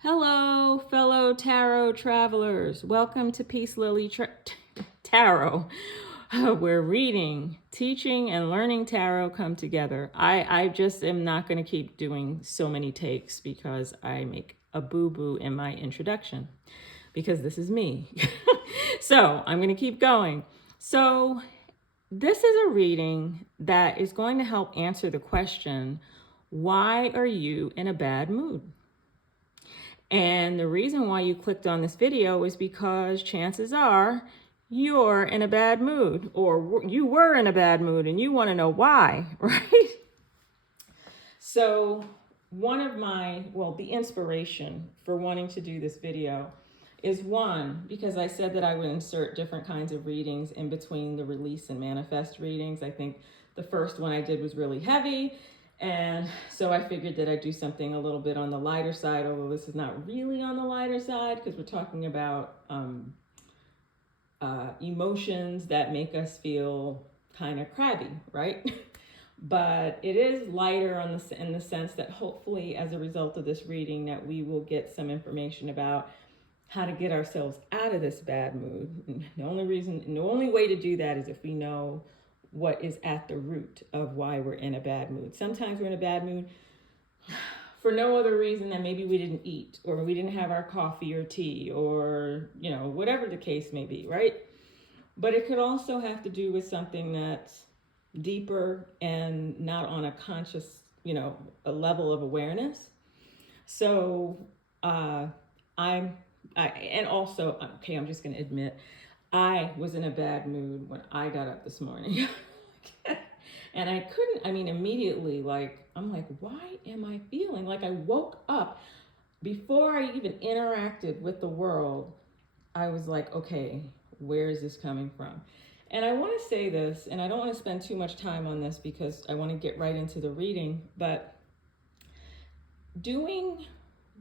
Hello, fellow tarot travelers. Welcome to Peace Lily Tarot, where reading, teaching, and learning tarot come together. I just am not going to keep doing so many takes because I make a boo-boo in my introduction, because this is me. So I'm going to keep going. So this is a reading that is going to help answer the question, why are you in a bad mood? And the reason why you clicked on this video is because chances are you're in a bad mood, or you were in a bad mood and you want to know why, right? So the inspiration for wanting to do this video is one, because I said that I would insert different kinds of readings in between the release and manifest readings. I think the first one I did was really heavy. And so I figured that I'd do something a little bit on the lighter side, although this is not really on the lighter side because we're talking about emotions that make us feel kind of crabby, right? But it is lighter in the sense that hopefully as a result of this reading that we will get some information about how to get ourselves out of this bad mood. The only way to do that is if we know what is at the root of why we're in a bad mood. Sometimes we're in a bad mood for no other reason than maybe we didn't eat, or we didn't have our coffee or tea, or whatever the case may be, right? But it could also have to do with something that's deeper and not on a conscious, a level of awareness. So I'm just going to admit, I was in a bad mood when I got up this morning. And I couldn't, immediately, I'm like, why am I feeling like I woke up before I even interacted with the world? I was like, okay, where is this coming from? And I want to say this, and I don't want to spend too much time on this because I want to get right into the reading, but doing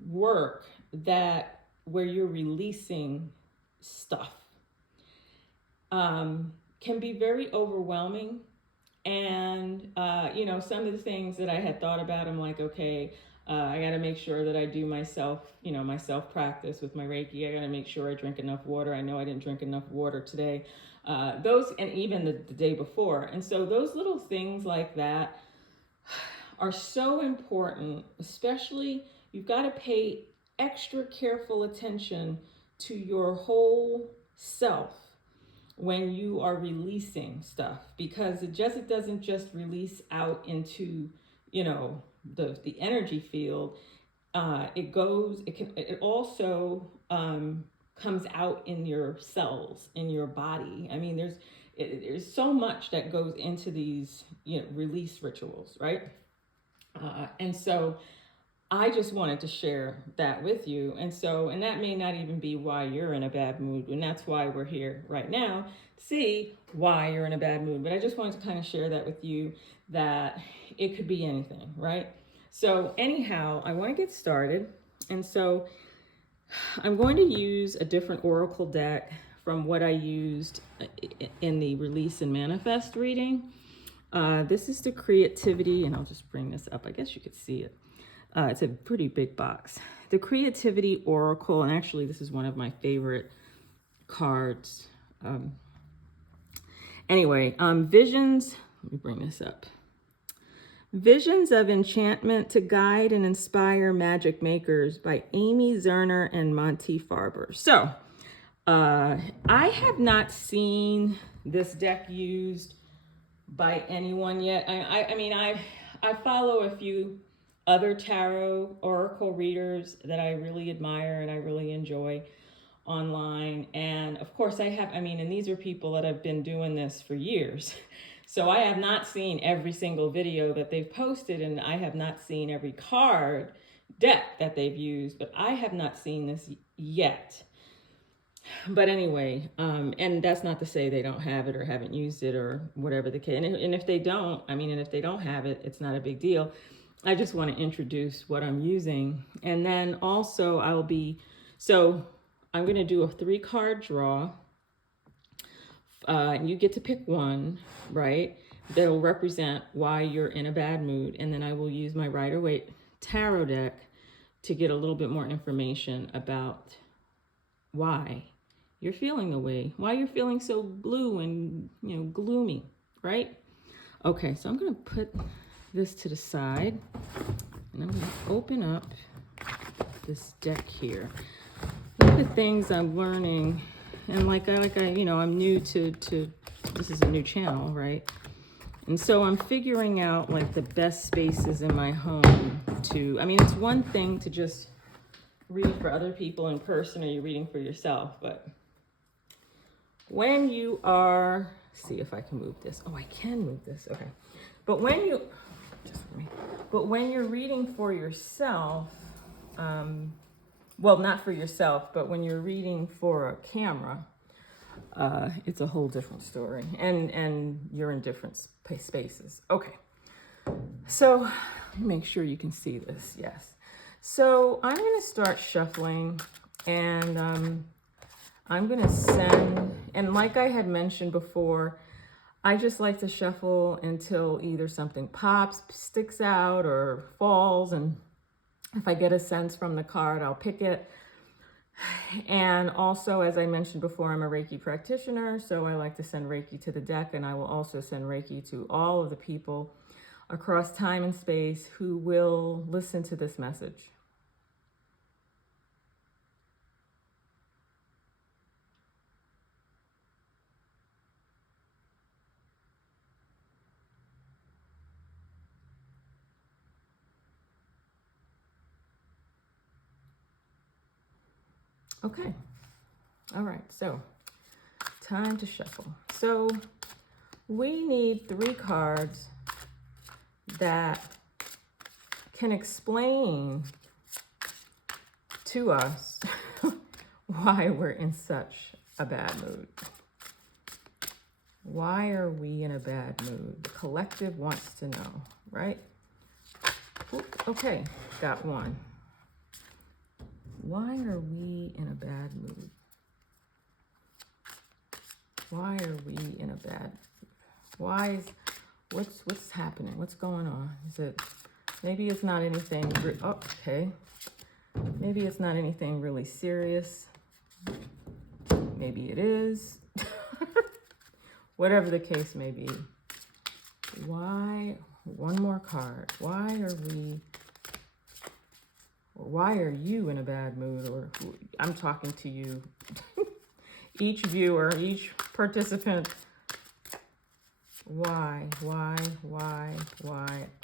work where you're releasing stuff can be very overwhelming. And, some of the things that I had thought about, I'm like, okay, I got to make sure that I do my self practice with my Reiki. I got to make sure I drink enough water. I know I didn't drink enough water today. And even the day before. And so those little things like that are so important, especially you've got to pay extra careful attention to your whole self when you are releasing stuff, because it doesn't just release out into the energy field. It also comes out in your cells, in your body. There's so much that goes into these release rituals, right? And so I just wanted to share that with you. And that may not even be why you're in a bad mood. And that's why we're here right now, to see why you're in a bad mood. But I just wanted to kind of share that with you, that it could be anything, right? So anyhow, I want to get started. And so I'm going to use a different oracle deck from what I used in the release and manifest reading. This is the creativity, and I'll just bring this up. I guess you could see it. It's a pretty big box. The Creativity Oracle, and actually this is one of my favorite cards. Visions, let me bring this up. Visions of Enchantment to Guide and Inspire Magic Makers by Amy Zerner and Monte Farber. So, I have not seen this deck used by anyone yet. I follow a few other tarot oracle readers that I really admire and I really enjoy online. And of course and these are people that have been doing this for years. So I have not seen every single video that they've posted, and I have not seen every card deck that they've used, but I have not seen this yet. But anyway, and that's not to say they don't have it or haven't used it or whatever the case. And if they don't, if they don't have it, it's not a big deal. I just want to introduce what I'm using. And then also I'm going to do a 3-card draw. You get to pick one, right? That'll represent why you're in a bad mood. And then I will use my Waite tarot deck to get a little bit more information about why you're feeling the way, why you're feeling so blue and, gloomy, right? Okay, so I'm going to put this to the side, and I'm going to open up this deck here. One of the things I'm learning, and I'm new to this is a new channel, right? And so I'm figuring out like the best spaces in my home it's one thing to just read for other people in person, or you're reading for yourself, but when you are, see if I can move this. Oh, I can move this. Okay. But when you're reading for yourself, well, not for yourself, but when you're reading for a camera, it's a whole different story, and you're in different spaces. Okay. So make sure you can see this. Yes. So I'm going to start shuffling, and I'm going to send, and like I had mentioned before, I just like to shuffle until either something pops, sticks out, or falls. And if I get a sense from the card, I'll pick it. And also, as I mentioned before, I'm a Reiki practitioner, so I like to send Reiki to the deck, and I will also send Reiki to all of the people across time and space who will listen to this message. Okay. All right. So time to shuffle. So we need 3 cards that can explain to us why we're in such a bad mood. Why are we in a bad mood? The collective wants to know, right? Okay, got one. Why are we in a bad mood? Why are we in a bad mood? What's happening? What's going on? Is it, maybe it's not anything, okay. Maybe it's not anything really serious. Maybe it is. Whatever the case may be. Why, one more card. Why are you in a bad mood? Or I'm talking to you. Each viewer, each participant. Why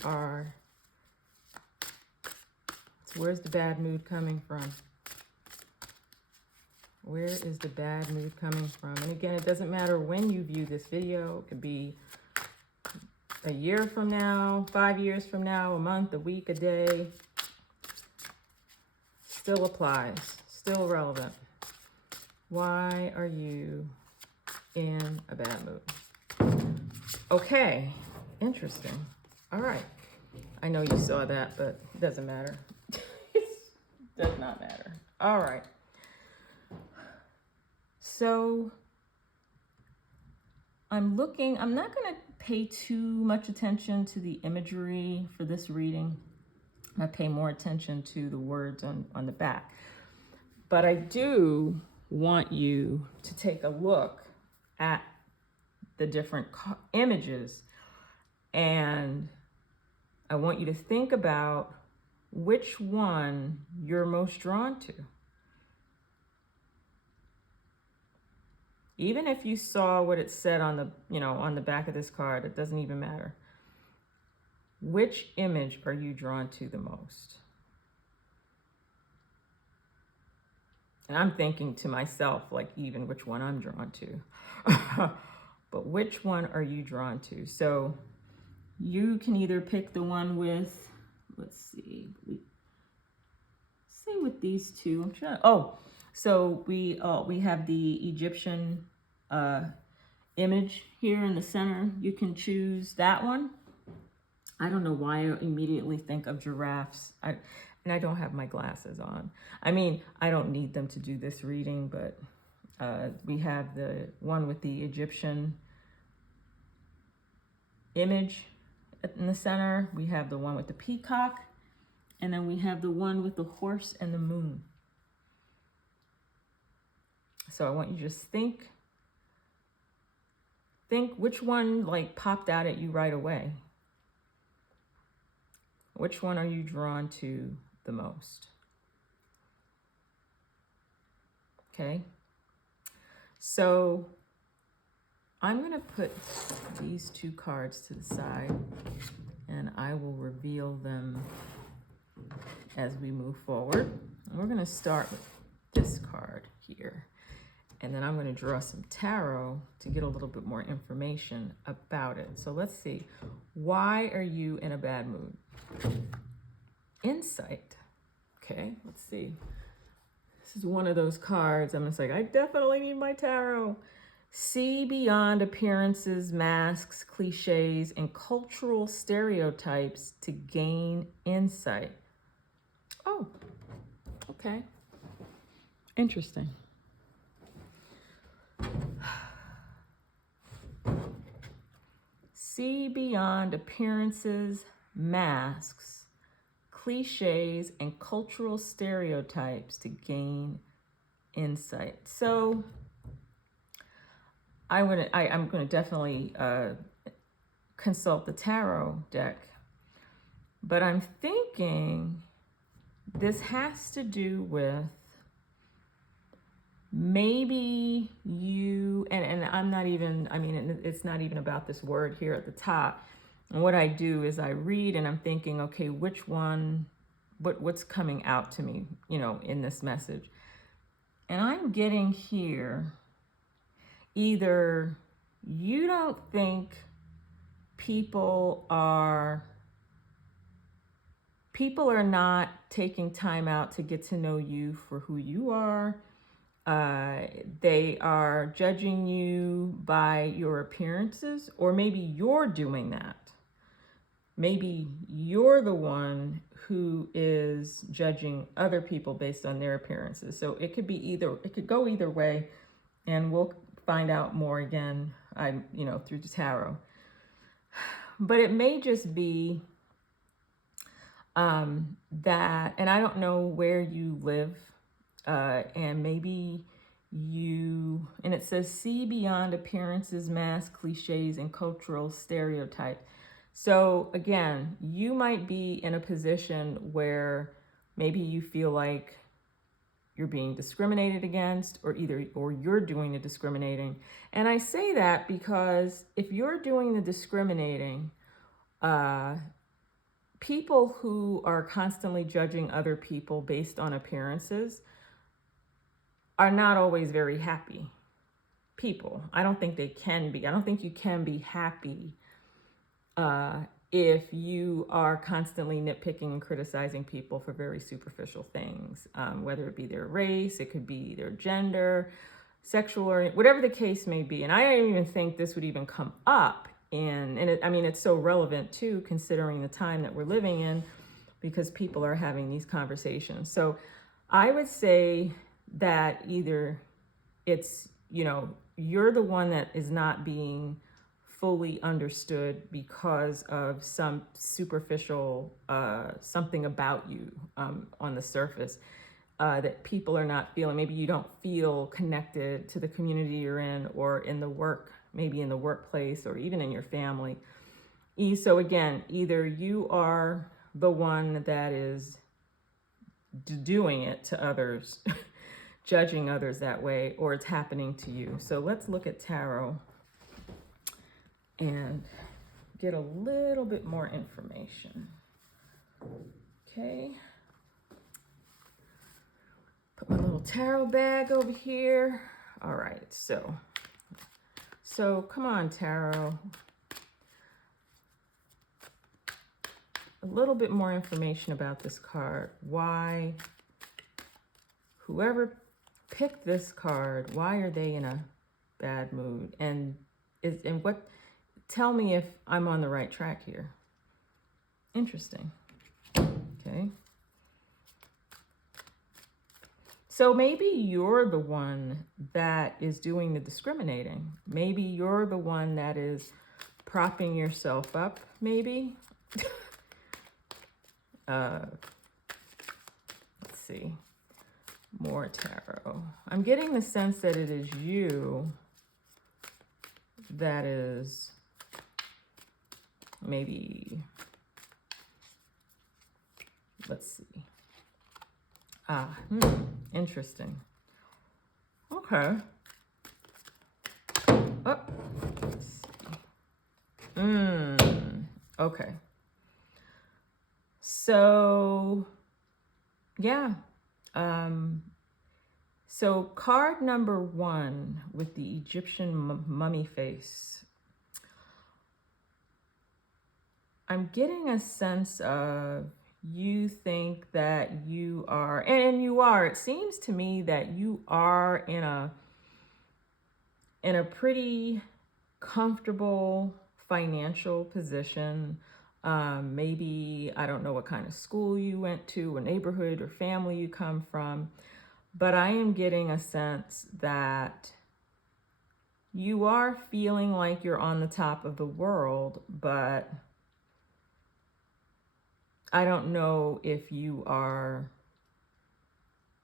are, where's the bad mood coming from? Where is the bad mood coming from? And again, it doesn't matter when you view this video. It could be a year from now, 5 years from now, a month, a week, a day. Still applies, still relevant. Why are you in a bad mood? Okay, interesting. All right. I know you saw that, but it doesn't matter. It does not matter. All right. So I'm not going to pay too much attention to the imagery for this reading. I pay more attention to the words on the back. But I do want you to take a look at the different images, and I want you to think about which one you're most drawn to. Even if you saw what it said on the back of this card, it doesn't even matter. Which image are you drawn to the most? And I'm thinking to myself, like, even which one I'm drawn to. But which one are you drawn to? So you can either pick the one with, let's see, say with these two. So we have the Egyptian image here in the center. You can choose that one. I don't know why I immediately think of giraffes. And I don't have my glasses on. I mean, I don't need them to do this reading, but we have the one with the Egyptian image in the center. We have the one with the peacock And then we have the one with the horse and the moon. So I want you to just think which one like popped out at you right away. Which one are you drawn to the most? Okay. So I'm going to put these two cards to the side and I will reveal them as we move forward. And we're going to start with this card here. And then I'm going to draw some tarot to get a little bit more information about it. So let's see. Why are you in a bad mood? Insight. Okay, let's see. This is one of those cards. I'm just like, I definitely need my tarot. See beyond appearances, masks, cliches, and cultural stereotypes to gain insight. Oh, okay. Interesting. See beyond appearances, masks, cliches, and cultural stereotypes to gain insight. So I'm gonna definitely consult the tarot deck, but I'm thinking this has to do with maybe you, and I'm not even, I mean, it's not even about this word here at the top. And what I do is I read and I'm thinking, okay, which one, what's coming out to me, you know, in this message. And I'm getting here, either you don't think people are not taking time out to get to know you for who you are. They are judging you by your appearances, or maybe you're doing that. Maybe you're the one who is judging other people based on their appearances. So it could be either, it could go either way, and we'll find out more again, through the tarot. But it may just be that, and I don't know where you live, and maybe you, and it says, see beyond appearances, masks, cliches, and cultural stereotypes. So again, you might be in a position where maybe you feel like you're being discriminated against, or you're doing the discriminating. And I say that because if you're doing the discriminating, people who are constantly judging other people based on appearances are not always very happy people. I don't think they can be. I don't think you can be happy if you are constantly nitpicking and criticizing people for very superficial things, whether it be their race, it could be their gender, sexual, or whatever the case may be. And I don't even think this would even come up it's so relevant too, considering the time that we're living in, because people are having these conversations. So I would say that either it's, you're the one that is not being fully understood because of some superficial something about you on the surface that people are not feeling. Maybe you don't feel connected to the community you're in, or in the maybe in the workplace, or even in your family. So again, either you are the one that is doing it to others, judging others that way, or it's happening to you. So let's look at tarot and get a little bit more information. Okay. Put my little tarot bag over here. All right, so come on, tarot. A little bit more information about this card. Why, whoever picked this card, why are they in a bad mood? Tell me if I'm on the right track here. Interesting. Okay. So maybe you're the one that is doing the discriminating. Maybe you're the one that is propping yourself up, maybe. see. More tarot. I'm getting the sense that it is you that is maybe, let's see. Interesting. Okay. Oh, let's see. Okay. So, yeah. So card number 1 with the Egyptian mummy face. I'm getting a sense of you think that you are, and you are, it seems to me that you are in a pretty comfortable financial position. Maybe, I don't know what kind of school you went to, or neighborhood or family you come from, but I am getting a sense that you are feeling like you're on the top of the world, but I don't know if you are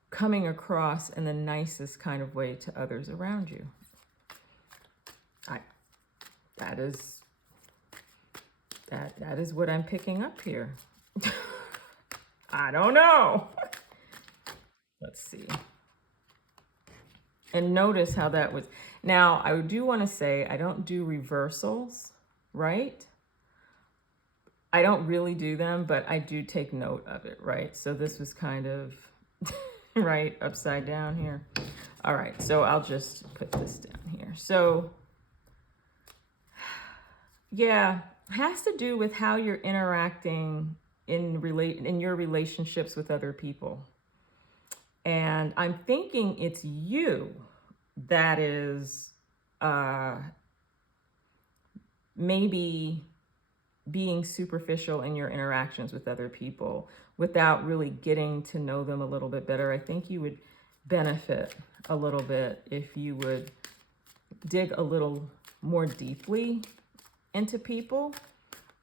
coming across in the nicest kind of way to others around you. That is what I'm picking up here. I don't know. Let's see. And notice how that was. Now, I do want to say I don't do reversals, right? I don't really do them, but I do take note of it, right? So this was kind of, right, upside down here. All right, so I'll just put this down here. So, yeah, has to do with how you're interacting in your relationships with other people. And I'm thinking it's you that is maybe being superficial in your interactions with other people without really getting to know them a little bit better. I think you would benefit a little bit if you would dig a little more deeply into people.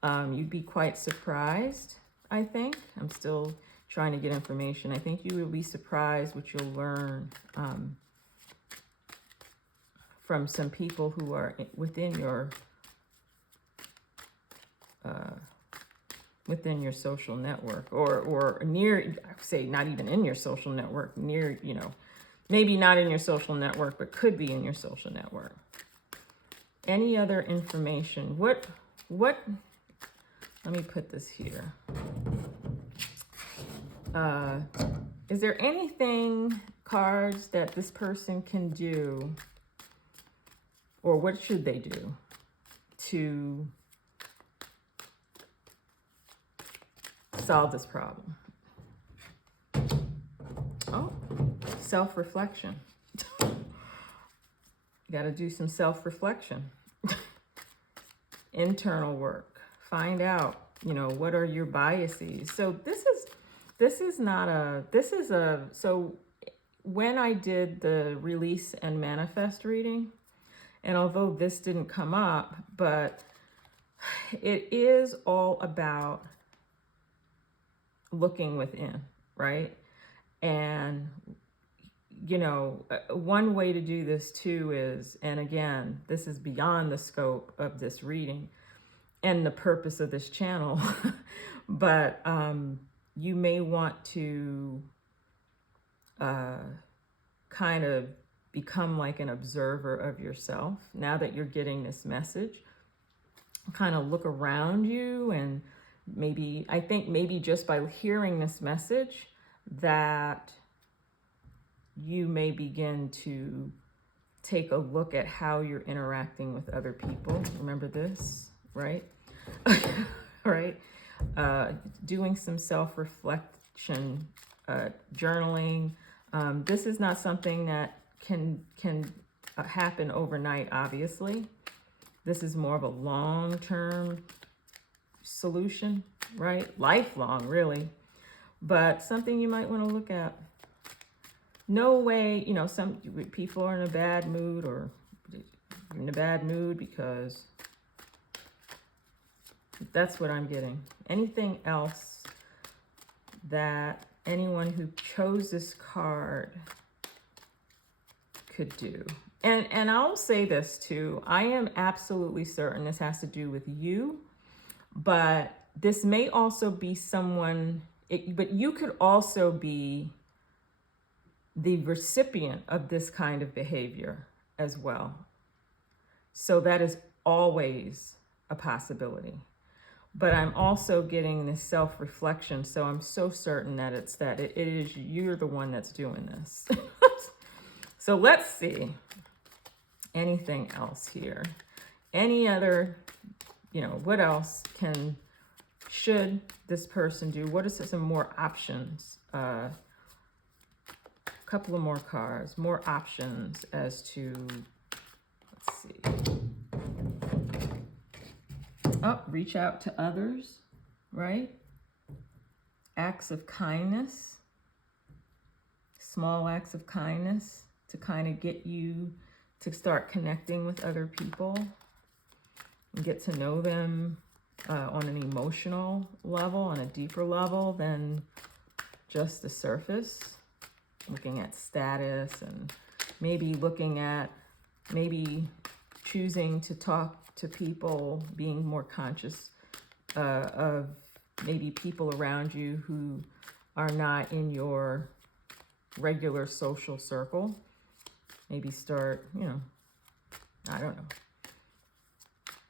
You'd be quite surprised, I think. I'm still trying to get information. I think you will be surprised what you'll learn from some people who are within your social network, or near, say not even in your social network, near, maybe not in your social network, but could be in your social network. Any other information? What, let me put this here. Is there anything, cards, that this person can do, or what should they do to solve this problem? Oh, self-reflection. You got to do some self-reflection. Internal work. Find out, what are your biases. So so when I did the release and manifest reading, and although this didn't come up, but it is all about looking within, right? And, one way to do this too is, and again, this is beyond the scope of this reading and the purpose of this channel, but you may want to kind of become like an observer of yourself now that you're getting this message. Kind of look around you, and I think maybe just by hearing this message that you may begin to take a look at how you're interacting with other people. Remember this, right? Right? Doing some self-reflection, journaling. This is not something that can happen overnight, obviously. This is more of a long-term solution, right? Lifelong, really. But something you might want to look at. No way, some people are in a bad mood, or in a bad mood because that's what I'm getting. Anything else that anyone who chose this card could do. And I'll say this too, I am absolutely certain this has to do with you, but this may also be someone, but you could also be the recipient of this kind of behavior as well. So that is always a possibility. But I'm also getting this self-reflection, so I'm so certain that it is you're the one that's doing this. So let's see. Anything else here? Any other, what else should this person do? What are some more options? A couple of more cards, more options as to, let's see. Oh, reach out to others, right? Acts of kindness, small acts of kindness to kind of get you to start connecting with other people and get to know them on an emotional level, on a deeper level than just the surface. Looking at status and maybe choosing to talk to people, being more conscious of maybe people around you who are not in your regular social circle. Maybe start, I don't know.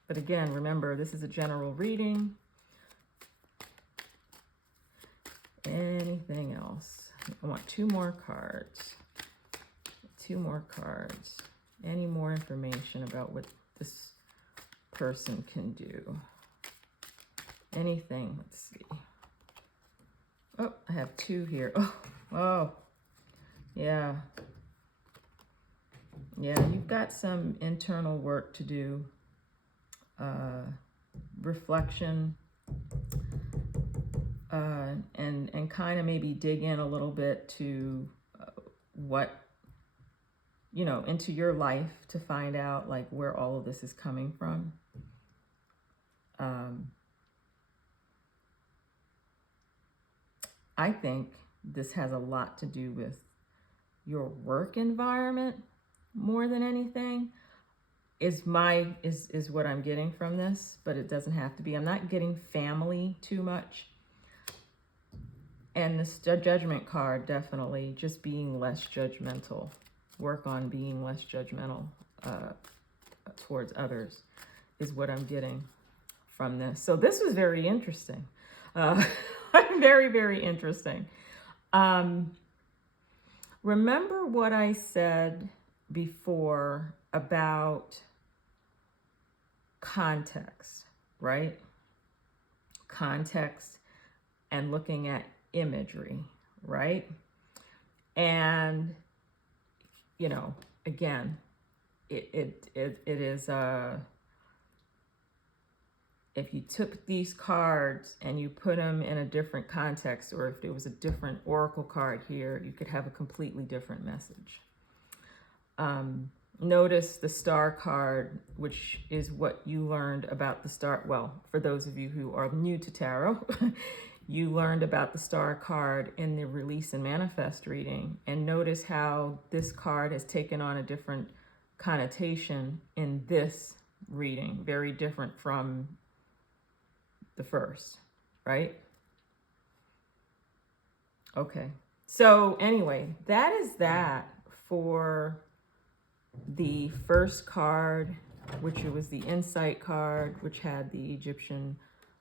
But again, remember, this is a general reading. Anything else? I want two more cards. Two more cards. Any more information about what this person can do? Anything? Let's see. Oh, I have two here. Oh, yeah. Yeah, you've got some internal work to do. Reflection. And kind of maybe dig in a little bit to what, into your life to find out like where all of this is coming from. I think this has a lot to do with your work environment more than anything is what I'm getting from this, but it doesn't have to be. I'm not getting family too much. And this judgment card, definitely just being less judgmental. Work on being less judgmental towards others is what I'm getting from this. So this was very interesting. Very, very interesting. Remember what I said before about context, right? Context and looking at imagery, right? And, again, it is, if you took these cards and you put them in a different context, or if there was a different oracle card here, you could have a completely different message. Notice the star card, which is what you learned about the star. Well, for those of you who are new to tarot, you learned about the star card in the release and manifest reading. And notice how this card has taken on a different connotation in this reading, very different from the first, right? Okay. So anyway, that is that for the first card, which was the insight card, which had the Egyptian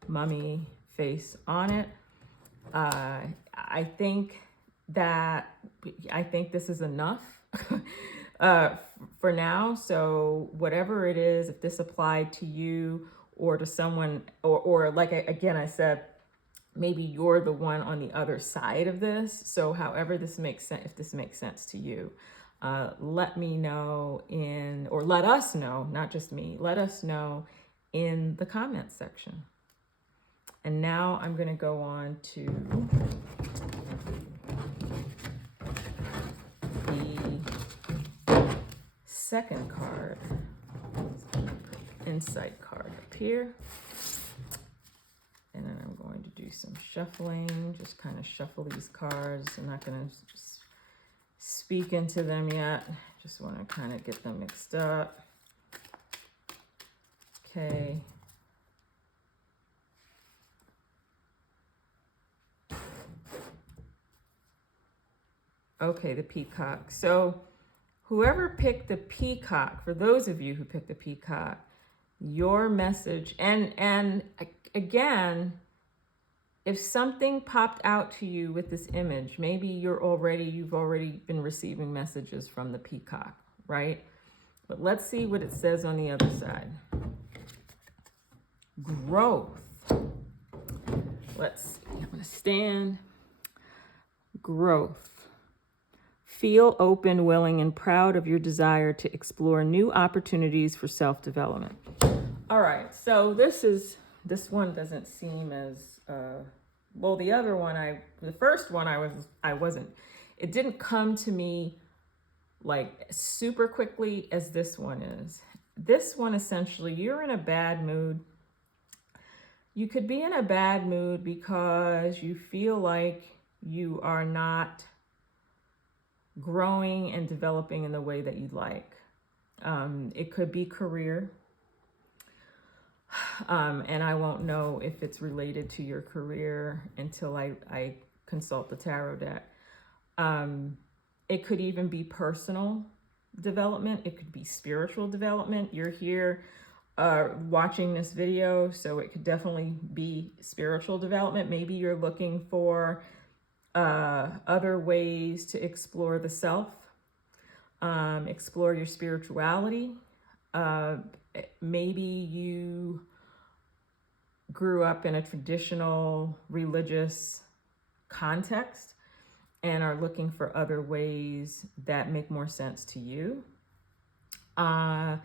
mummy face on it. I think this is enough for now. So whatever it is, if this applied to you or to someone, or like I said, maybe you're the one on the other side of this. So however this makes sense, if this makes sense to you, let me know or let us know, not just me, let us know in the comments section. And now I'm going to go on to the second card, insight card up here. And then I'm going to do some shuffling, just kind of shuffle these cards. I'm not going to speak into them yet. Just want to kind of get them mixed up. Okay. Okay, the Peacock. So whoever picked the Peacock, for those of you who picked the Peacock, your message, and again, if something popped out to you with this image, maybe you've already been receiving messages from the Peacock, right? But let's see what it says on the other side. Growth. Let's see. I'm going to stand. Growth. Feel open, willing, and proud of your desire to explore new opportunities for self-development. All right, so this one doesn't seem as well. The other one, the first one, I wasn't. It didn't come to me like super quickly as this one is. This one, essentially, you're in a bad mood. You could be in a bad mood because you feel like you are not growing and developing in the way that you'd like. It could be career. And I won't know if it's related to your career until I consult the tarot deck. It could even be personal development. It could be spiritual development. You're here watching this video, so it could definitely be spiritual development. Maybe you're looking for other ways to explore the self, explore your spirituality. Maybe you grew up in a traditional religious context and are looking for other ways that make more sense to you. But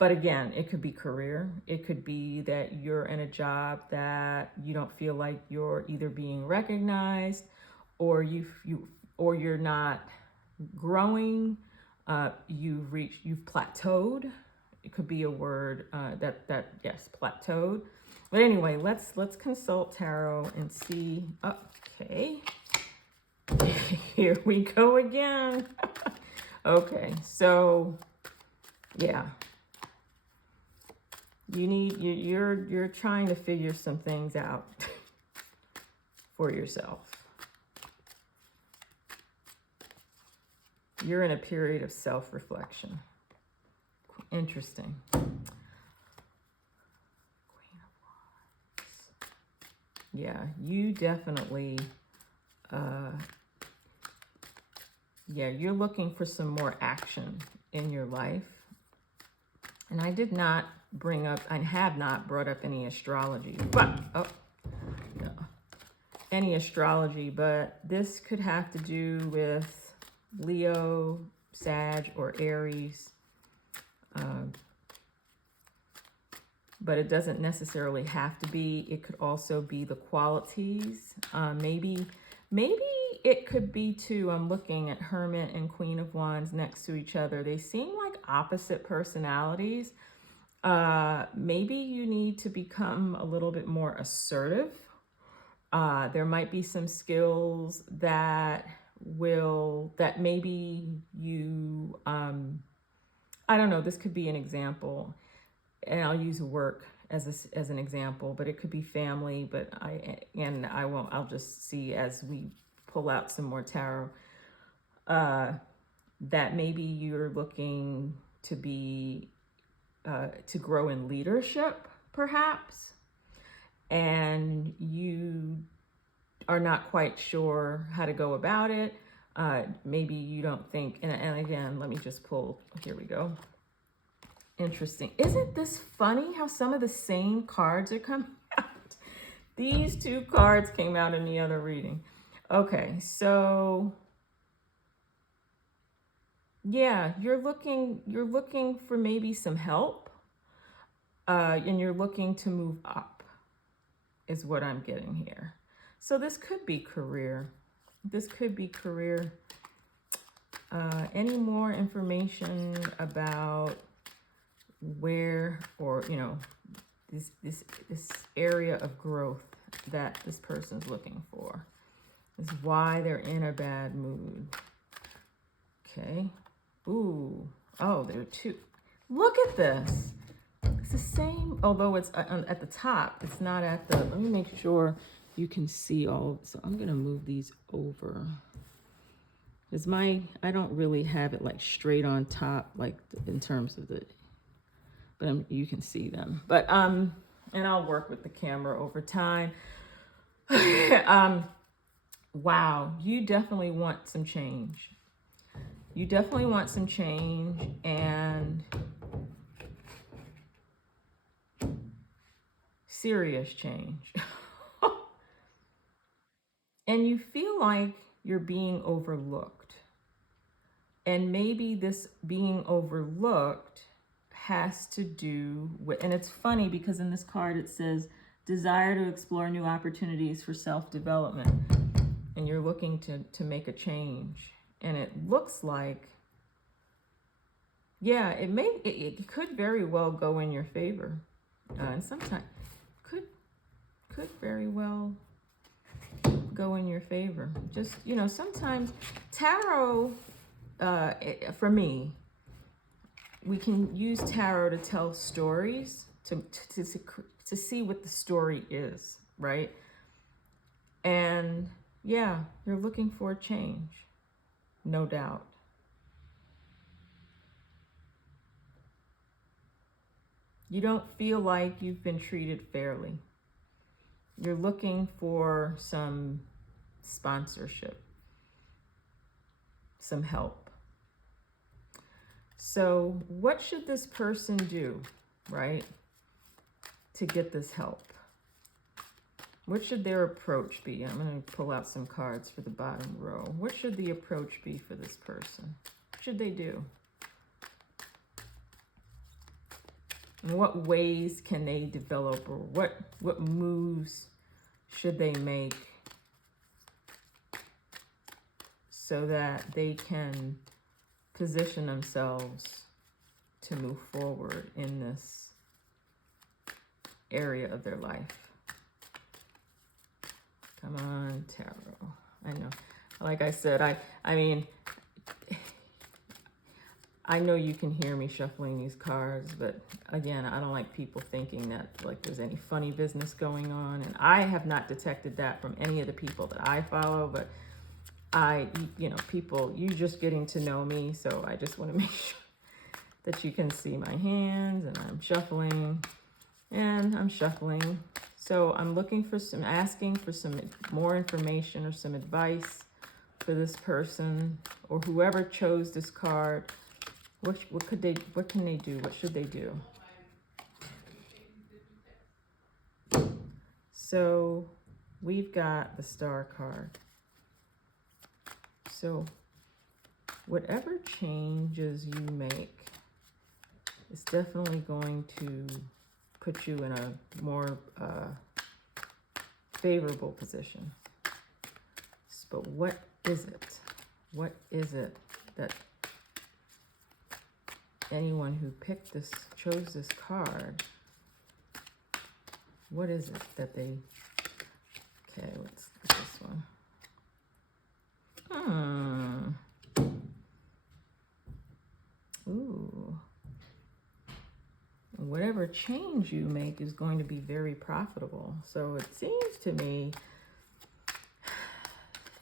again, it could be career. It could be that you're in a job that you don't feel like you're either being recognized or you're not growing. You've plateaued. It could be a word yes, plateaued. But anyway, let's consult tarot and see. Okay, here we go again. Okay, so yeah, you're trying to figure some things out for yourself. You're in a period of self-reflection. Interesting. Queen of Wands. Yeah, you definitely, you're looking for some more action in your life. And I have not brought up any astrology, but, but this could have to do with Leo, Sag, or Aries. But it doesn't necessarily have to be. It could also be the qualities. Maybe it could be too. I'm looking at Hermit and Queen of Wands next to each other. They seem like opposite personalities. Maybe you need to become a little bit more assertive. There might be some skills that maybe you, I don't know, this could be an example, and I'll use work as an example, but it could be family, but I'll just see as we pull out some more tarot, that maybe you're looking to be, to grow in leadership, perhaps, and you are not quite sure how to go about it. Maybe you don't think, and again, let me just pull, here we go. Interesting. Isn't this funny how some of the same cards are coming out? These two cards came out in the other reading. Okay, so yeah, you're looking for maybe some help, and you're looking to move up, is what I'm getting here. So this could be career. This could be career. Any more information about where, or this area of growth that this person's looking for. Is why they're in a bad mood. Okay. Ooh. Oh, there are two. Look at this. It's the same, although it's at the top. It's not at the, let me make sure you can see all. So I'm going to move these over. Because I don't really have it like straight on top, like in terms of the, but you can see them. But, and I'll work with the camera over time. Wow, you definitely want some change. You definitely want some change, and serious change. And you feel like you're being overlooked. And maybe this being overlooked has to do with, and it's funny because in this card it says, desire to explore new opportunities for self-development. And you're looking to make a change. And it looks like, yeah, it could very well go in your favor. And sometimes could very well go in your favor. Just, you know, sometimes tarot, for me, we can use tarot to tell stories, to see what the story is, right? And yeah, you're looking for a change, no doubt. You don't feel like you've been treated fairly. You're looking for some sponsorship, some help. So what should this person do, right, to get this help? What should their approach be? I'm going to pull out some cards for the bottom row. What should the approach be for this person? What should they do? In what ways can they develop, or what moves should they make so that they can position themselves to move forward in this area of their life? Come on, tarot. I know. Like I said, I mean, I know you can hear me shuffling these cards, but again, I don't like people thinking that like there's any funny business going on. And I have not detected that from any of the people that I follow, but you know, people, you just getting to know me. So I just want to make sure that you can see my hands, and I'm shuffling and I'm shuffling. So I'm looking for asking for some more information or some advice for this person or whoever chose this card. What can they do? What should they do? So we've got the Star card. So whatever changes you make is definitely going to put you in a more favorable position. But what is it? What is it that anyone who chose this card, what is it that they, okay, let's look at this one. Ooh. Whatever change you make is going to be very profitable. So it seems to me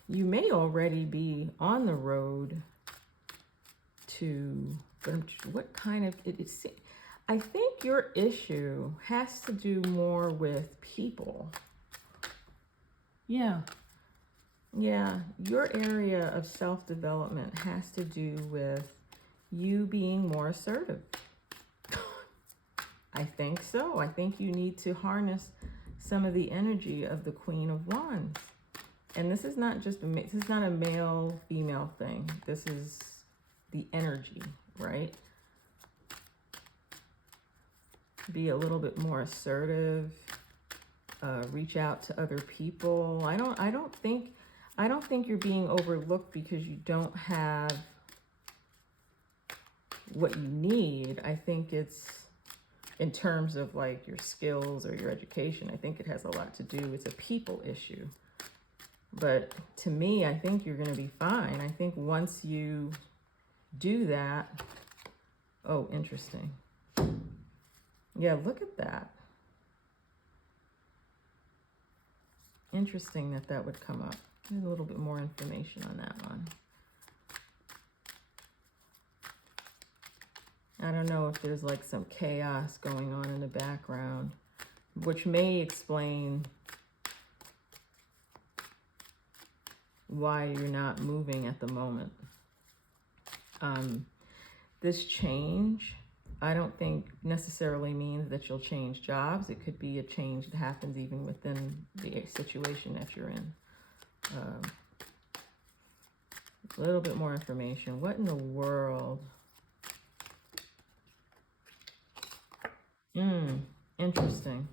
you may already be on the road to, what kind of, I think your issue has to do more with people. Yeah. Yeah, your area of self-development has to do with you being more assertive. I think so. I think you need to harness some of the energy of the Queen of Wands. And this is not just this is not a male female thing. This is the energy, right? Be a little bit more assertive. Reach out to other people. I don't think you're being overlooked because you don't have what you need. I think it's in terms of like your skills or your education. I think it has a lot to do. It's a people issue. But to me, I think you're going to be fine. I think once you do that, oh, interesting. Yeah, look at that. Interesting that that would come up. There's a little bit more information on that one. I don't know if there's like some chaos going on in the background, which may explain why you're not moving at the moment. This change, I don't think necessarily means that you'll change jobs. It could be a change that happens even within the situation that you're in. A little bit more information. What in the world? Interesting.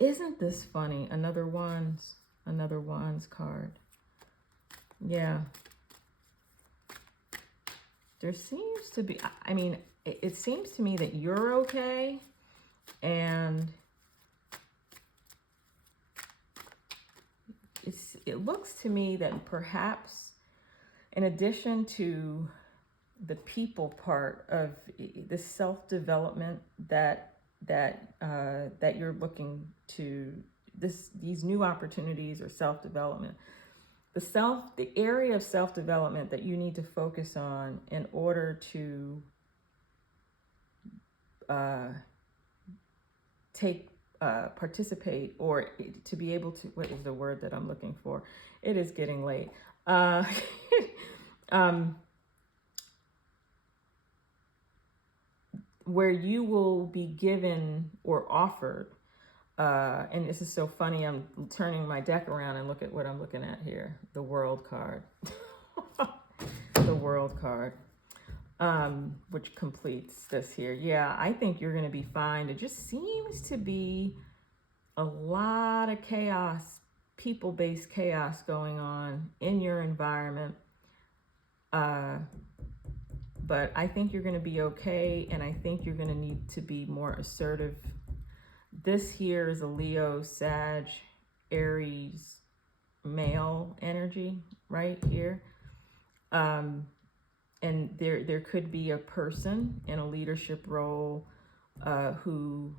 Isn't this funny? Another wands card. Yeah. There seems to be, I mean, it seems to me that you're okay, and it looks to me that perhaps in addition to the people part of the self-development that you're looking to, these new opportunities or self-development, the area of self-development that you need to focus on in order to participate, or to be able to, what is the word that I'm looking for? It is getting late. Where you will be given or offered, and this is so funny, I'm turning my deck around and look at what I'm looking at here. The World card. The World card, which completes this here. Yeah, I think you're going to be fine. It just seems to be a lot of chaos, people-based chaos going on in your environment. But I think you're going to be okay, and I think you're going to need to be more assertive. This here is a Leo, Sag, Aries, male energy right here. And there could be a person in a leadership role who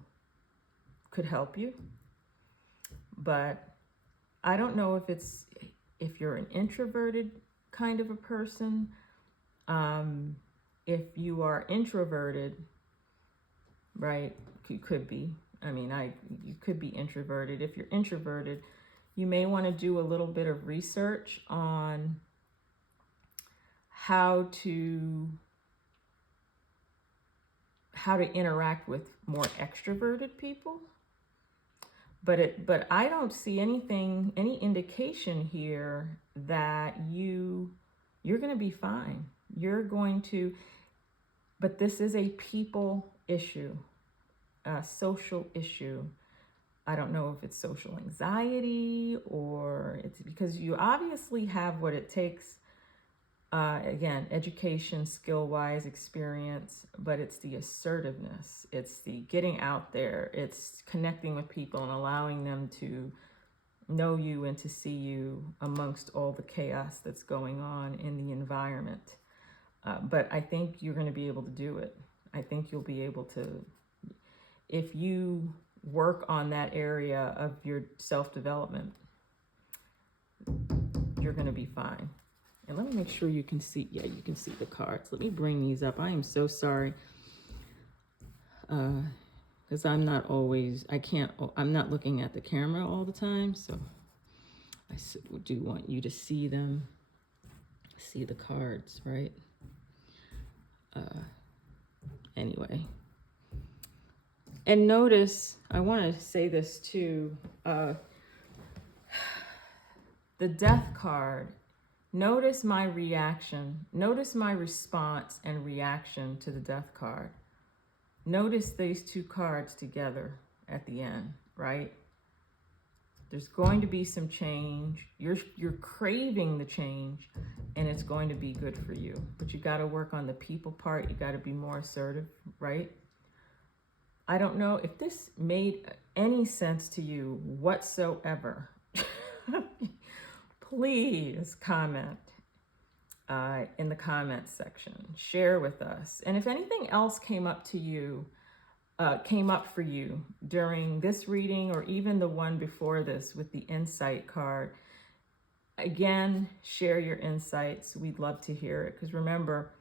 could help you. But I don't know if you're an introverted kind of a person. If you are introverted, right, you could be. I mean, you could be introverted. If you're introverted, you may want to do a little bit of research on how to interact with more extroverted people. But I don't see any indication here that you're going to be fine. You're going to, but this is a people issue, a social issue. I don't know if it's social anxiety or it's because you obviously have what it takes. Again, education, skill-wise, experience, but it's the assertiveness. It's the getting out there. It's connecting with people and allowing them to know you and to see you amongst all the chaos that's going on in the environment. But I think you're going to be able to do it. I think you'll be able to, if you work on that area of your self-development, you're going to be fine. And let me make sure you can see, yeah, you can see the cards. Let me bring these up. I am so sorry. Because I'm not looking at the camera all the time. So I do want you to see them, see the cards, right? Anyway. And notice, I want to say this too, the Death card. Notice my reaction. Notice my response and reaction to the Death card. Notice these two cards together at the end, right? There's going to be some change. You're craving the change, and it's going to be good for you. But you got to work on the people part. You got to be more assertive, right? I don't know if this made any sense to you whatsoever. Please comment in the comments section. Share with us. And if anything else came up for you during this reading, or even the one before this with the insight card, again, share your insights. We'd love to hear it, because remember,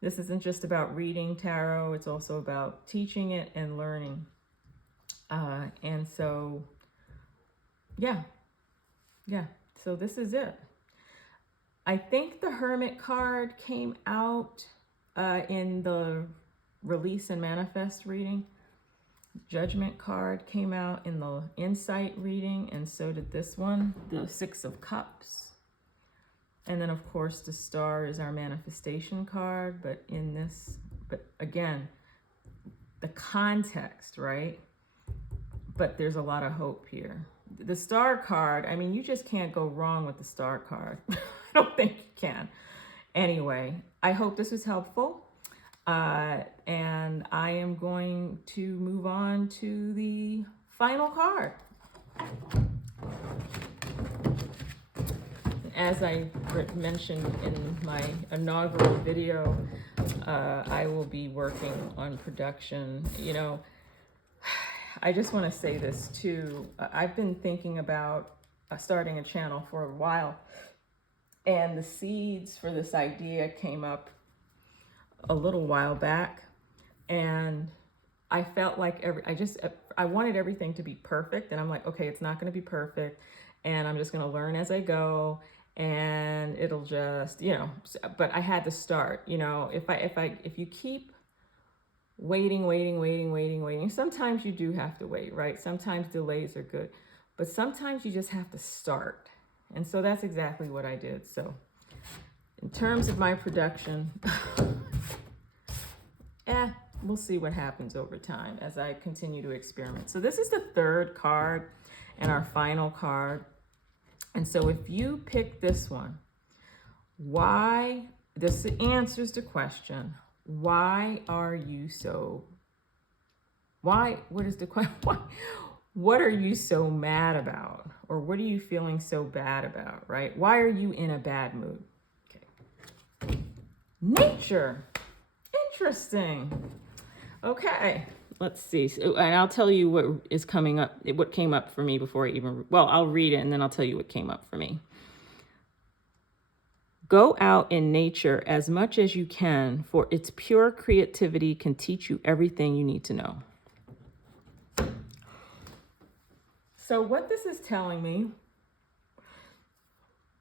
this isn't just about reading tarot, it's also about teaching it and learning. And so, yeah, so this is it. I think the Hermit card came out in the Release and Manifest reading. Judgment card came out in the Insight reading, and so did this one, the Six of Cups. And then, of course, the Star is our manifestation card, but again, the context, right? But there's a lot of hope here. The Star card, I mean, you just can't go wrong with the Star card. I don't think you can. Anyway, I hope this was helpful. And I am going to move on to the final card. As I mentioned in my inaugural video, I will be working on production. You know, I just want to say this too. I've been thinking about starting a channel for a while, and the seeds for this idea came up a little while back, and I felt like I wanted everything to be perfect, and I'm like, okay, it's not going to be perfect, and I'm just going to learn as I go, and it'll just, you know, but I had to start. You know, if you keep waiting, sometimes you do have to wait, right? Sometimes delays are good, but sometimes you just have to start. And so that's exactly what I did. So in terms of my production, we'll see what happens over time as I continue to experiment. So this is the third card and our final card. And so if you pick this one, this answers the question, what are you so mad about? Or what are you feeling so bad about, right? Why are you in a bad mood? Okay. Nature. Interesting. Okay, let's see. So, and I'll tell you what is coming up, what came up for me before I even, I'll read it and then I'll tell you what came up for me. Go out in nature as much as you can, for its pure creativity can teach you everything you need to know. So what this is telling me,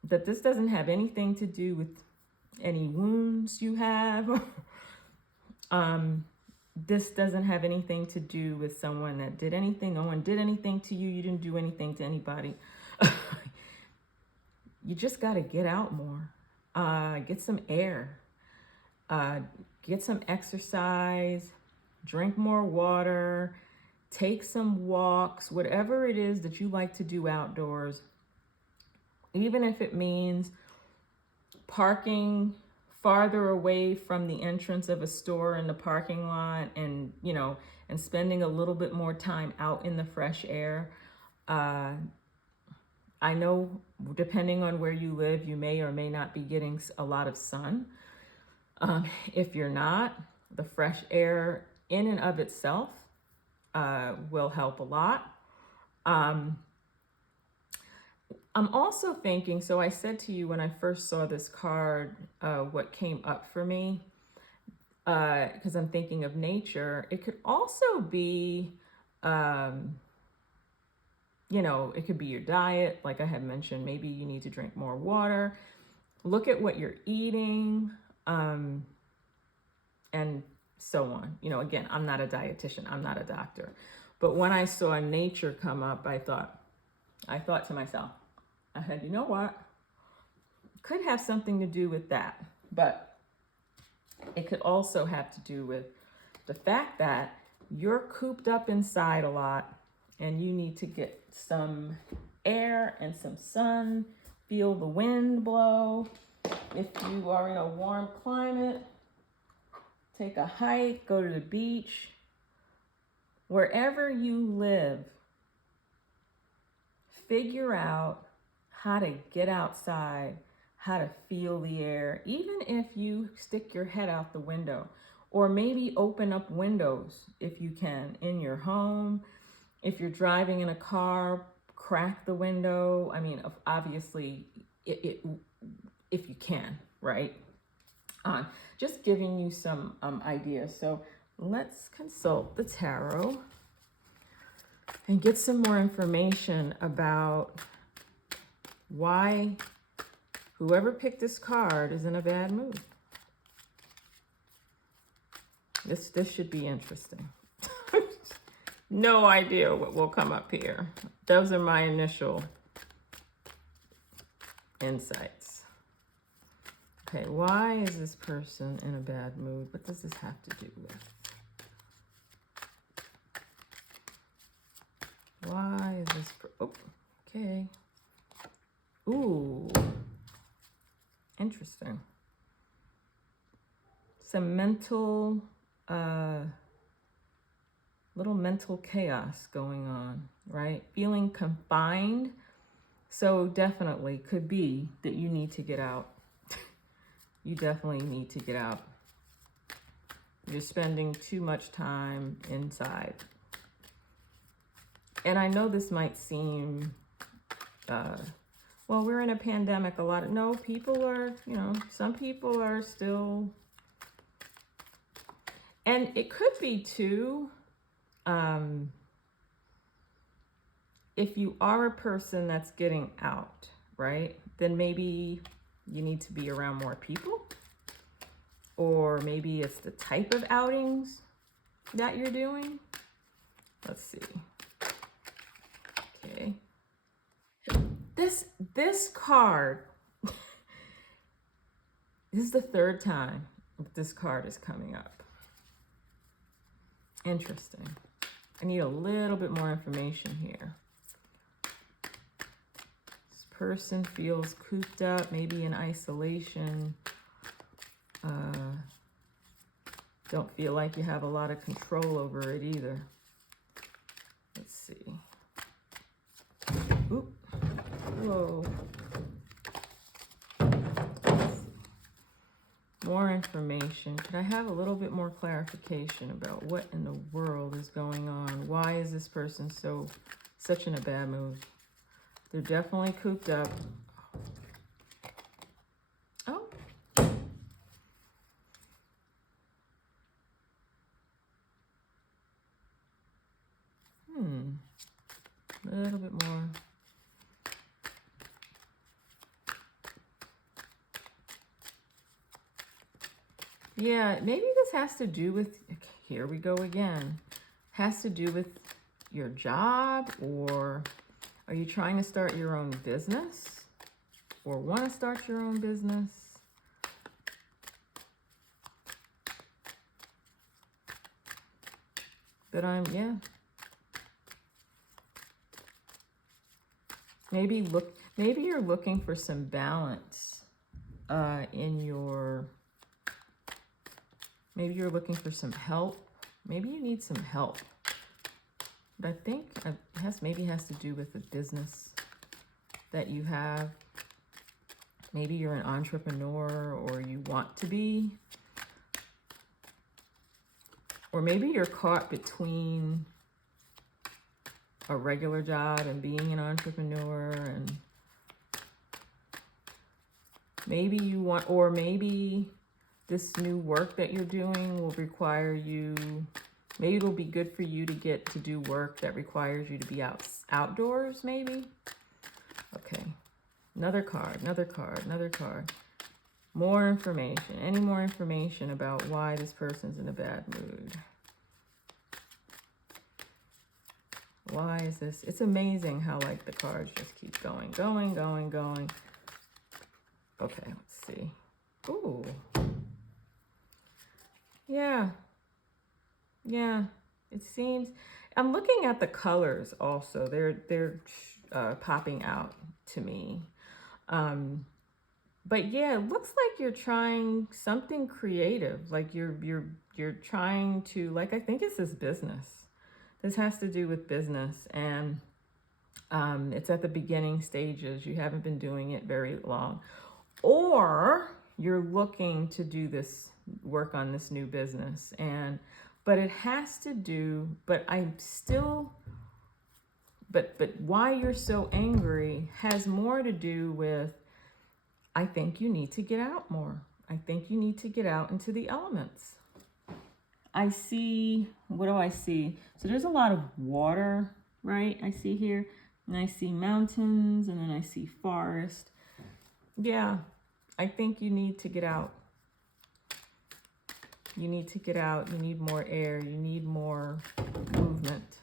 that this doesn't have anything to do with any wounds you have. This doesn't have anything to do with someone that did anything. No one did anything to you. You didn't do anything to anybody. You just got to get out more. Get some air. Get some exercise. Drink more water. Take some walks. Whatever it is that you like to do outdoors. Even if it means parking farther away from the entrance of a store in the parking lot, and, you know, and spending a little bit more time out in the fresh air. I know depending on where you live, you may or may not be getting a lot of sun. If you're not, the fresh air in and of itself will help a lot. I'm also thinking, so I said to you when I first saw this card, what came up for me, because I'm thinking of nature, it could also be, you know, it could be your diet. Like I had mentioned, maybe you need to drink more water. Look at what you're eating, and so on. You know, again, I'm not a dietitian, I'm not a doctor. But when I saw nature come up, I thought to myself, I said, you know what? Could have something to do with that. But it could also have to do with the fact that you're cooped up inside a lot and you need to get some air and some sun, feel the wind blow. If you are in a warm climate, take a hike, go to the beach, Wherever you live, figure out how to get outside, how to feel the air, even if you stick your head out the window, or maybe open up windows if you can in your home. If you're driving in a car, crack the window. I mean, obviously, if you can, right? Just giving you some ideas. So let's consult the tarot and get some more information about why whoever picked this card is in a bad mood. This should be interesting. No idea what will come up here. Those are my initial insights. Okay, why is this person in a bad mood? What does this have to do with? Why is this? Oh, okay. Ooh, interesting. Some mental, little mental chaos going on, right? Feeling confined. So definitely could be that you need to get out. You definitely need to get out. You're spending too much time inside. And I know this might seem, well, we're in a pandemic. People are, some people are still, and it could be too, if you are a person that's getting out, right, then maybe you need to be around more people, or maybe it's the type of outings that you're doing. Let's see. Okay. This card, this is the third time this card is coming up. Interesting. I need a little bit more information here. This person feels cooped up, maybe in isolation. Don't feel like you have a lot of control over it either. Let's see. Oop. Whoa. More information. Could I have a little bit more clarification about what in the world is going on? Why is this person such in a bad mood? They're definitely cooped up. Oh. A little bit more. Yeah, maybe this has to do with, here we go again, has to do with your job, or are you trying to start your own business or want to start your own business? But yeah. Maybe you're looking for some balance in your, maybe you're looking for some help. Maybe you need some help. But I think it maybe has to do with the business that you have. Maybe you're an entrepreneur, or you want to be. Or maybe you're caught between a regular job and being an entrepreneur, and maybe you want, or maybe this new work that you're doing will require you, maybe it'll be good for you to get to do work that requires you to be outdoors, maybe. Okay, another card, another card, another card. More information. Any more information about why this person's in a bad mood? Why is this? It's amazing how like the cards just keep going, going, going, going. Okay, let's see. Ooh. Yeah. Yeah. It seems, I'm looking at the colors also. They're popping out to me. But yeah, it looks like you're trying something creative. Like you're trying to, like, I think it's this business This has to do with business, and it's at the beginning stages. You haven't been doing it very long, or you're looking to do this work on this new business, but it has to do, but why you're so angry has more to do with, I think you need to get out more. I think you need to get out into the elements. I see, what do I see? So there's a lot of water, right? I see here, and I see mountains, and then I see forest. Yeah, I think you need to get out. You need to get out. You need more air. You need more movement.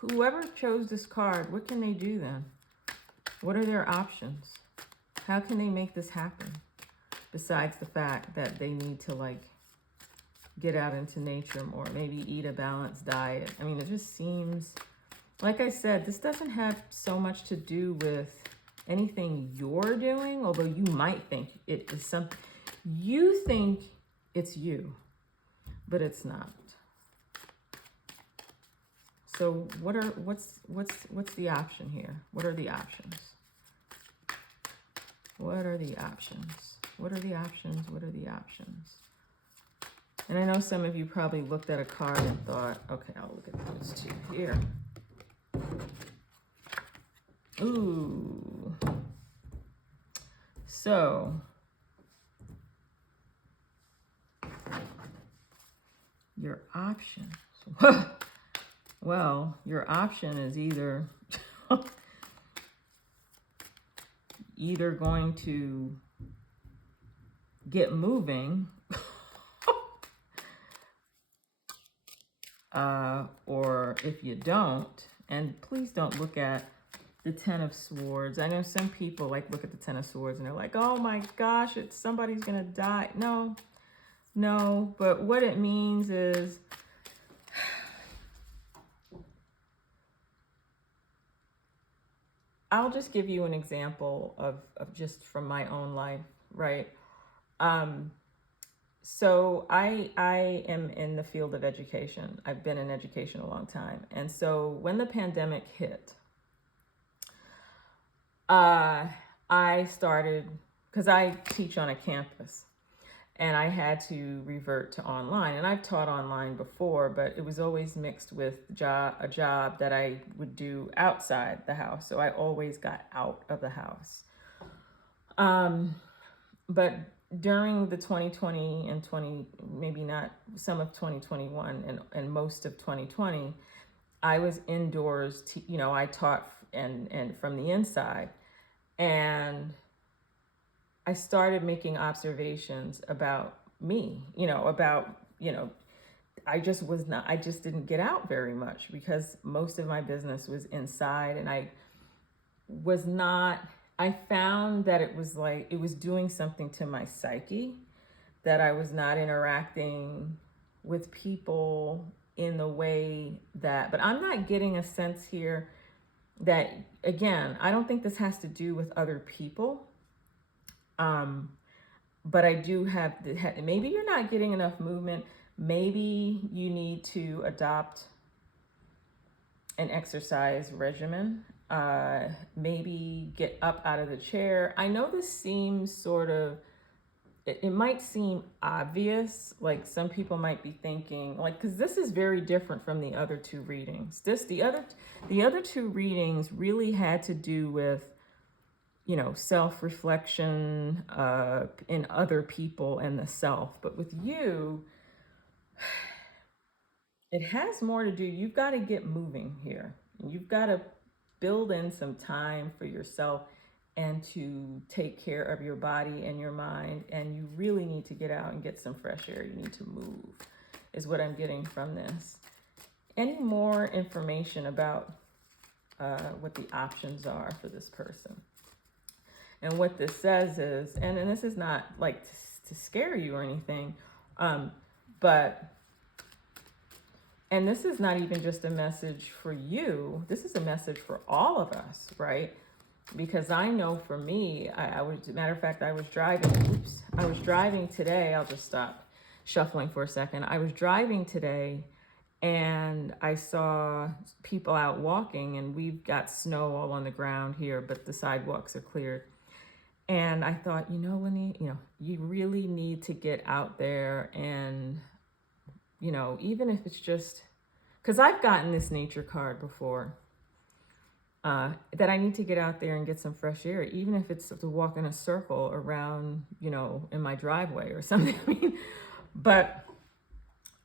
Whoever chose this card, what can they do then? What are their options? How can they make this happen? Besides the fact that they need to like get out into nature more, maybe eat a balanced diet. I mean, it just seems, like I said, this doesn't have so much to do with anything you're doing, although you might think it is something, you think it's you, but it's not. So what's the option here? What are the options? What are the options? What are the options? What are the options? And I know some of you probably looked at a card and thought, okay, I'll look at those two here. Ooh. So, your options. Well, your option is either going to get moving or if you don't, and please don't look at the Ten of Swords. I know some people like look at the Ten of Swords and they're like, oh my gosh, somebody's gonna die. No, but what it means is I'll just give you an example of just from my own life, right? So I am in the field of education. I've been in education a long time. And so when the pandemic hit, I started, because I teach on a campus, and I had to revert to online. And I've taught online before, but it was always mixed with a job that I would do outside the house. So I always got out of the house. But during the 2020 and maybe not some of 2021 and most of 2020, I was indoors, I taught and from the inside, and I started making observations about me, I just didn't get out very much because most of my business was inside, and I found that it was doing something to my psyche, that I was not interacting with people in the way that, but I'm not getting a sense here that, again, I don't think this has to do with other people. But I do have, maybe you're not getting enough movement. Maybe you need to adopt an exercise regimen. Maybe get up out of the chair. I know this seems sort of, it might seem obvious, like some people might be thinking, like, because this is very different from the other two readings. The other two readings really had to do with, self-reflection in other people and the self. But with you, it has more to do, you've got to get moving here. You've got to build in some time for yourself and to take care of your body and your mind. And you really need to get out and get some fresh air. You need to move, is what I'm getting from this. Any more information about what the options are for this person? And what this says is, and this is not like to scare you or anything, but, and this is not even just a message for you, this is a message for all of us, right? Because I know for me, I was, matter of fact, I was driving today, I'll just stop. shuffling for a second. I was driving today and I saw people out walking, and we've got snow all on the ground here, but the sidewalks are cleared. And I thought, Lenny, you really need to get out there and, even if it's just, because I've gotten this nature card before, that I need to get out there and get some fresh air, even if it's to walk in a circle around, in my driveway or something. But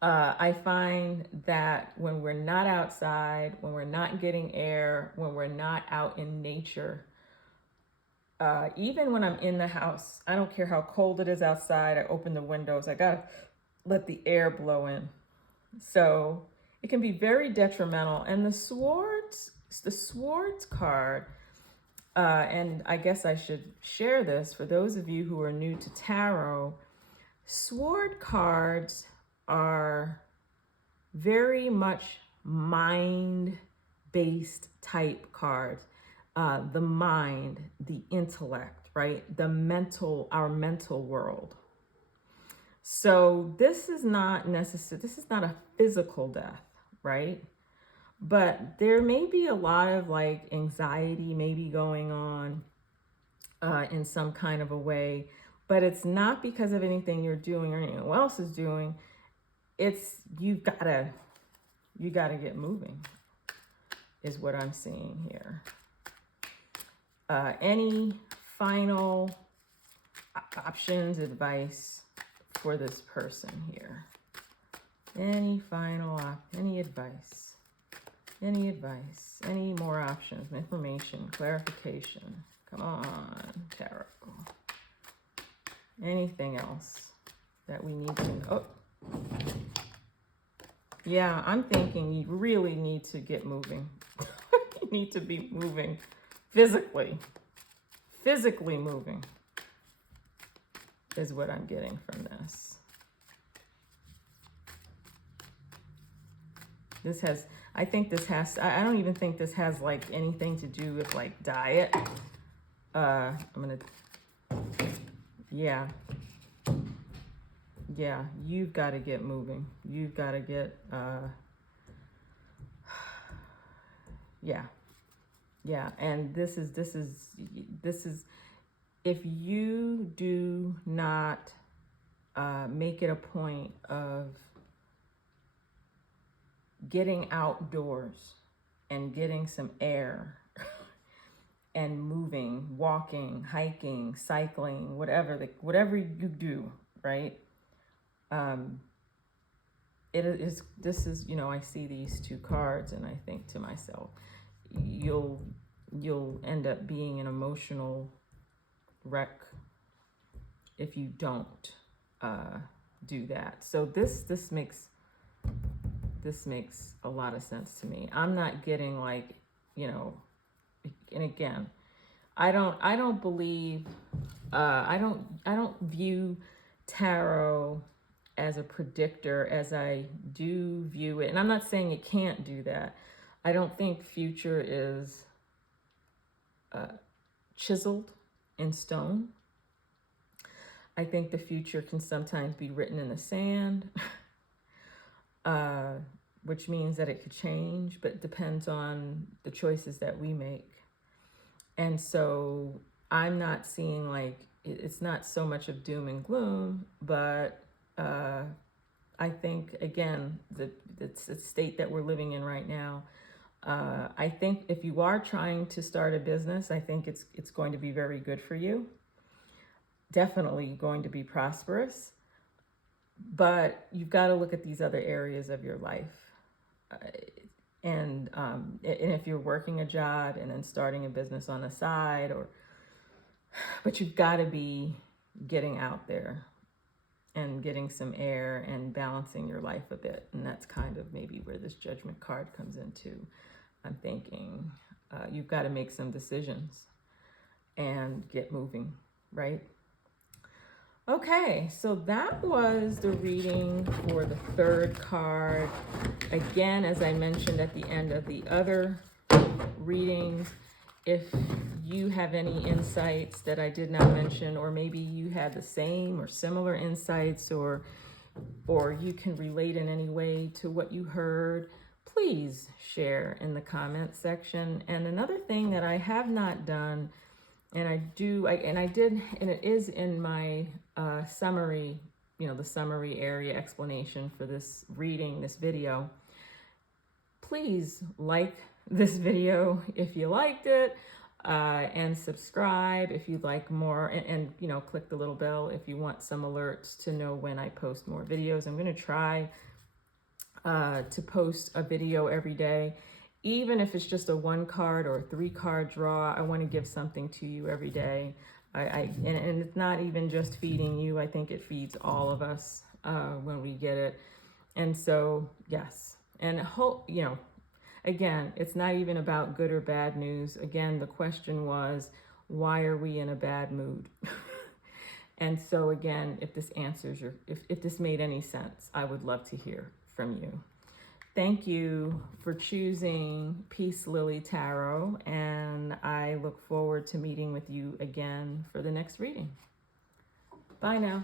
I find that when we're not outside, when we're not getting air, when we're not out in nature, even when I'm in the house, I don't care how cold it is outside, I open the windows, I gotta let the air blow in. So it can be very detrimental. And the Swords card, and I guess I should share this for those of you who are new to tarot. Sword cards are very much mind-based type cards. The mind, the intellect, right? Our mental world. So this is not necessary. This is not a physical death, right? But there may be a lot of like anxiety maybe going on in some kind of a way, but it's not because of anything you're doing or anyone else is doing. It's you gotta get moving is what I'm seeing here. Any final options, advice for this person here? Any advice? Any more options, information, clarification? Come on, tarot. Anything else that we need to know? Oh. Yeah, I'm thinking you really need to get moving. You need to be moving physically moving is what I'm getting from this. I don't even think this has like anything to do with like diet. You've got to get moving. You've got to get, and this is, if you do not make it a point of getting outdoors and getting some air and moving, walking, hiking, cycling, whatever you do, right? This is, I see these two cards and I think to myself, you'll end up being an emotional wreck if you don't do that. So this makes a lot of sense to me. I'm not getting like, and again, I don't believe, I don't view tarot as a predictor as I do view it. And I'm not saying it can't do that. I don't think future is chiseled in stone. I think the future can sometimes be written in the sand, which means that it could change, but it depends on the choices that we make. And so I'm not seeing like, it's not so much of doom and gloom, but I think, again, the state that we're living in right now, I think if you are trying to start a business, I think it's going to be very good for you. Definitely going to be prosperous. But you've got to look at these other areas of your life. And if you're working a job and then starting a business on the side, but you've got to be getting out there and getting some air and balancing your life a bit. And that's kind of maybe where this Judgment card comes into. I'm thinking you've got to make some decisions and get moving, right? Okay, so that was the reading for the third card. Again, as I mentioned at the end of the other readings, if you have any insights that I did not mention, or maybe you had the same or similar insights, or or you can relate in any way to what you heard, please share in the comments section. And another thing that I have not done, and I did, and it is in my summary, the summary area explanation for this reading, this video. Please like this video if you liked it, and subscribe if you'd like more, and click the little bell if you want some alerts to know when I post more videos. I'm going to try to post a video every day, even if it's just a 1 card or a 3 card draw. I want to give something to you every day. And it's not even just feeding you. I think it feeds all of us when we get it. And so, yes. And hope, again, it's not even about good or bad news. Again, the question was, why are we in a bad mood? And so again, if this answers if this made any sense, I would love to hear from you. Thank you for choosing Peace Lily Tarot, and I look forward to meeting with you again for the next reading. Bye now.